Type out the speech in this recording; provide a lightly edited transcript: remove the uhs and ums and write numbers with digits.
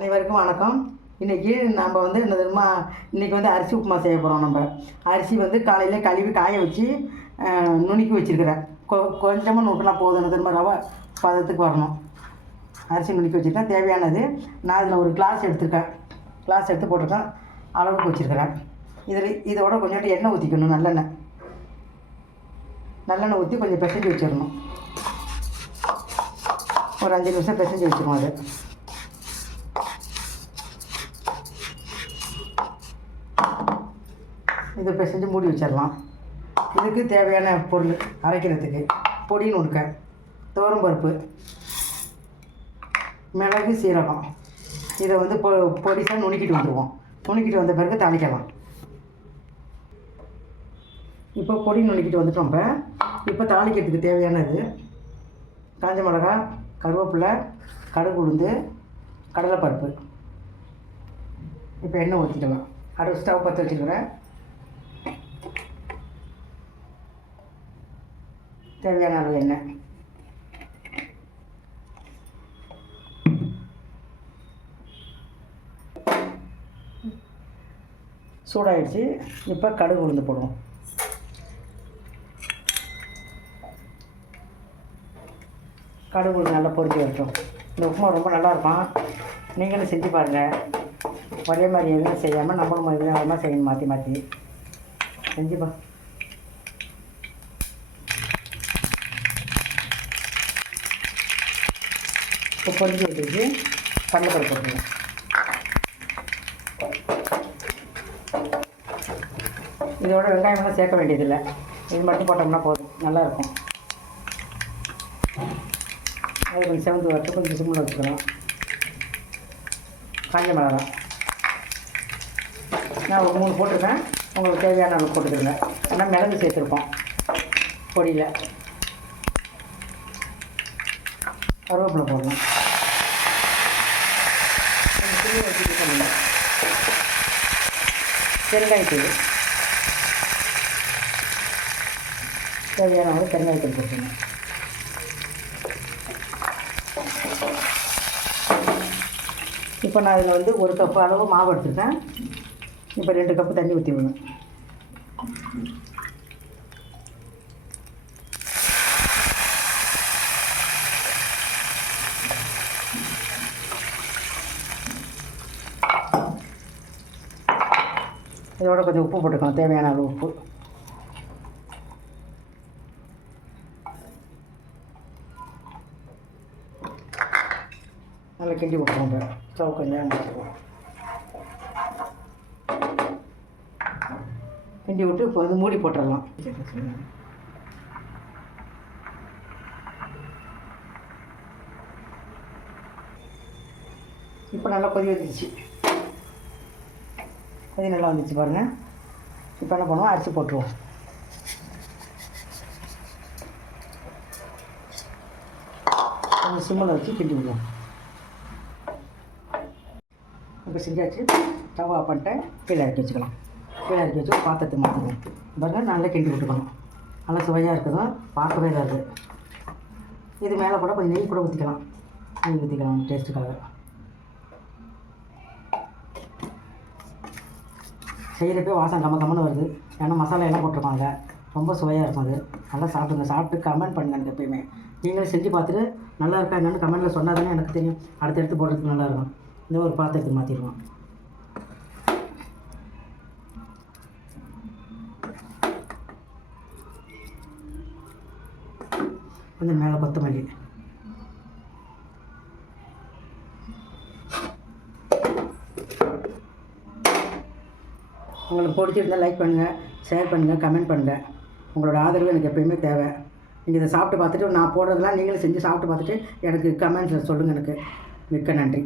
அனைவருக்கும் வணக்கம். இன்றைக்கி நம்ம வந்து என்ன தெரியுமா, இன்றைக்கி வந்து அரிசி உப்புமா செய்ய போகிறோம். நம்ம அரிசி வந்து காலையில் கழுவி காய வச்சு நுணுக்கி வச்சுருக்கிறேன். கொஞ்சமாக நுணுக்கினா போதும். என்ன தெரியுமா, ரவை பதத்துக்கு வரணும். அரிசி நுணுக்கி வச்சுருக்கேன். தேவையானது நான் இதில் ஒரு கிளாஸ் எடுத்துருக்கேன். கிளாஸ் எடுத்து போட்டிருக்கேன். அளவுக்கு வச்சுருக்கிறேன். இதோட கொஞ்சோண்டு எண்ணெய் ஊற்றிக்கணும். நல்லெண்ணெய் ஊற்றி கொஞ்சம் பிசைஞ்சு வச்சிடணும். ஒரு 5 நிமிஷம் பிசைஞ்சு வச்சுருவோம். அது இதை பிசைஞ்சு மூடி வச்சிடலாம். இதுக்கு தேவையான பொருள் அரைக்கிறதுக்கு பொடி நுணுக்க, துவரம்பருப்பு, மிளகு, சீரகம். இதை வந்து பொடிசாக நுணுக்கிட்டு வந்துடுவோம். நுணுக்கிட்டு வந்த பிறகு தாளிக்கலாம். இப்போ பொடி நுணுக்கிட்டு வந்துட்டோம். இப்போ தாளிக்கிறதுக்கு தேவையானது காஞ்ச மிளகா, கருவேப்பிலை, கடுகு, உளுந்து, கடலைப்பருப்பு. இப்போ எண்ணெய் ஊற்றிக்கலாம். அடுப்பு ஸ்டவ் பற்ற வச்சுருக்கிறேன். தேவையான அளவு எண்ணெய். சூடாகிடுச்சு. இப்போ கடுகு, உளுந்து போடுவோம். கடுகு, உளுந்து நல்லா பொரிஞ்சு வரட்டும். இந்த உப்புமா ரொம்ப நல்லாயிருக்கும். நீங்களும் செஞ்சு பாருங்கள். ஒரே மாதிரி எதுவும் செய்யாமல் நம்மளும் எதுவும் செய்யணும். மாற்றி செஞ்சுப்பா. இப்போ பொரிஞ்சு வச்சுட்டு கடலைப்பருப்பு போட்டுக்கலாம். இதோட வெங்காயமெல்லாம் சேர்க்க வேண்டியதில்லை. இது மட்டும் போட்டோம்னா போதும், நல்லாயிருக்கும். அது கொஞ்சம் செவந்து வரட்டு. கொஞ்சம் சிம்மில் வச்சுக்கலாம். காஞ்ச மிளகா நான் ஒரு 3 போட்டிருக்கேன். உங்களுக்கு தேவையான அளவு போட்டுக்கிறேங்க. ஆனால் மிளகு சேர்த்துருக்கோம் பொடியில். கருவேப்பிலை போடலாம். பெருங்காயத்தூள் தேவையான அளவு பெருங்காயத்தூள் போட்டுருங்க. இப்போ நான் இதில் வந்து 1 கப்பு அளவு மாவு எடுத்துருக்கேன். இப்போ 2 கப்பு தண்ணி ஊற்றி விடணும். இதோட கொஞ்சம் உப்பு போட்டுக்கலாம். தேவையான அளவு உப்பு. நல்லா கிண்டி விட்டுருவோம். ஸ்டவ் கொஞ்சம் கிண்டி விட்டு இப்போ வந்து மூடி போட்டுடலாம். இப்போ நல்லா கொதி வந்துச்சு. கொதி நல்லா வந்துச்சு பாருங்கள். இப்போ என்ன பண்ணுவோம், அரிசி போட்டுருவோம். கொஞ்சம் சிம்மில் வச்சு கிண்டி விடுவோம். இப்போ செஞ்சாச்சு. ஸ்டவ் ஆஃப் பண்ணிட்டேன். கீழே இறக்கி வச்சுக்கலாம். கீழே இறக்கி வச்சு ஒரு பாத்திரத்தை மாற்றிக்கணும். பாருங்கள், நல்லா கிண்டி விட்டுக்கணும். நல்லா சுவையாக இருக்குதும், பார்க்கவே இல்லாது. இது மேலே கூட கொஞ்சம் நெய் கூட ஊற்றிக்கலாம். நெய் ஊற்றிக்கலாம் டேஸ்ட்டுக்காக. செய்கிறப்பே வாசம் கம்மன்னு வருது. ஏன்னா மசாலா எல்லாம் போட்டிருப்பாங்க. ரொம்ப சுவையாக இருக்கும். அது நல்லா சாப்பிடுங்க. சாப்பிட்டு கமெண்ட் பண்ணுங்க. எனக்கு எப்பயுமே நீங்களும் செஞ்சு பார்த்துட்டு நல்லா இருக்கா என்னென்னு கமெண்ட்டில் சொன்னால் தானே எனக்கு தெரியும். அடுத்தடுத்து போடுறதுக்கு நல்லாயிருக்கும். இந்த ஒரு பாத்திரத்துக்கு மாற்றிடுவோம். கொஞ்சம் மேலே கொத்தமல்லி. உங்களுக்கு பிடிச்சிருந்தால் லைக் பண்ணுங்கள், ஷேர் பண்ணுங்கள், கமெண்ட் பண்ணுங்கள். உங்களோட ஆதரவு எனக்கு எப்போயுமே தேவை. நீங்கள் இதை சாப்பிட்டு பார்த்துட்டு நான் போடுறதெல்லாம் நீங்களும் செஞ்சு சாப்பிட்டு பார்த்துட்டு எனக்கு கமெண்ட்ஸில் சொல்லுங்கள். எனக்கு மிக்க நன்றி.